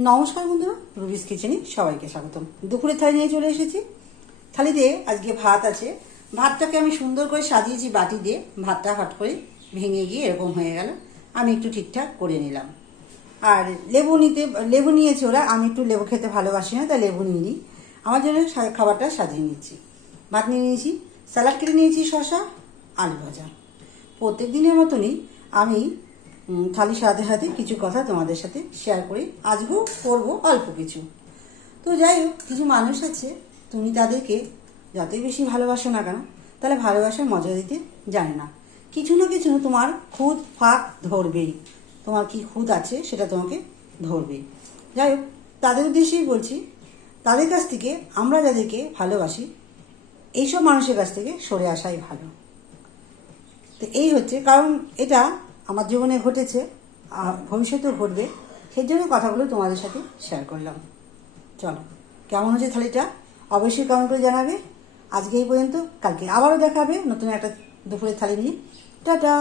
নমস্কার বন্ধুরা, রুবিস কিচেনে সবাইকে স্বাগতম। দুপুরে থালি নিয়ে চলে এসেছি। থালিতে আজকে ভাত আছে। ভাতটাকে আমি সুন্দর করে সাজিয়েছি বাটি দিয়ে। ভাতটা হট করে ভেঙে গিয়ে এরকম হয়ে গেল। আমি একটু ঠিকঠাক করে নিলাম। আর লেবু নিতে, লেবু নিয়েছে ওরা, আমি একটু লেবু খেতে ভালোবাসি না, তাই লেবু নিয়ে নিই আমার জন্য খাবারটা সাজিয়ে নিচ্ছি। ভাত নিয়ে নিয়েছি, স্যালাড কেটে নিয়েছি শশা আলু ভাজা। প্রত্যেক দিনের মতনই আমি থালি সাথে সাথে কিছু কথা তোমাদের সাথে শেয়ার করি। আজকেও করব অল্প কিছু। তো যাই হোক, কিছু মানুষ আছে, তুমি তাদেরকে যতই বেশি ভালোবাসো না কেন, তাহলে ভালোবাসার মজা দিতে জানে না। কিছু না কিছু তোমার খুদ ফাঁক ধরবেই। তোমার কি খুদ আছে সেটা তোমাকে ধরবেই। যাই হোক, তাদের উদ্দেশ্যেই বলছি, তাদের কাছ থেকে আমরা যাদেরকে ভালোবাসি, এইসব মানুষের কাছ থেকে সরে আসাই ভালো। তো এই হচ্ছে, কারণ এটা আমার জীবনে ঘটেছে ভবিষ্যতেও ঘটবে, সেই জন্য কথাগুলো তোমাদের সাথে শেয়ার করলাম। চলো, কেমন হয়েছে থালিটা? অবশ্যই কেমন করে জানাবে। আজকে এই পর্যন্ত, কালকে আবারও দেখাবে নতুন একটা দুপুরের থালি নিয়ে। টাটা!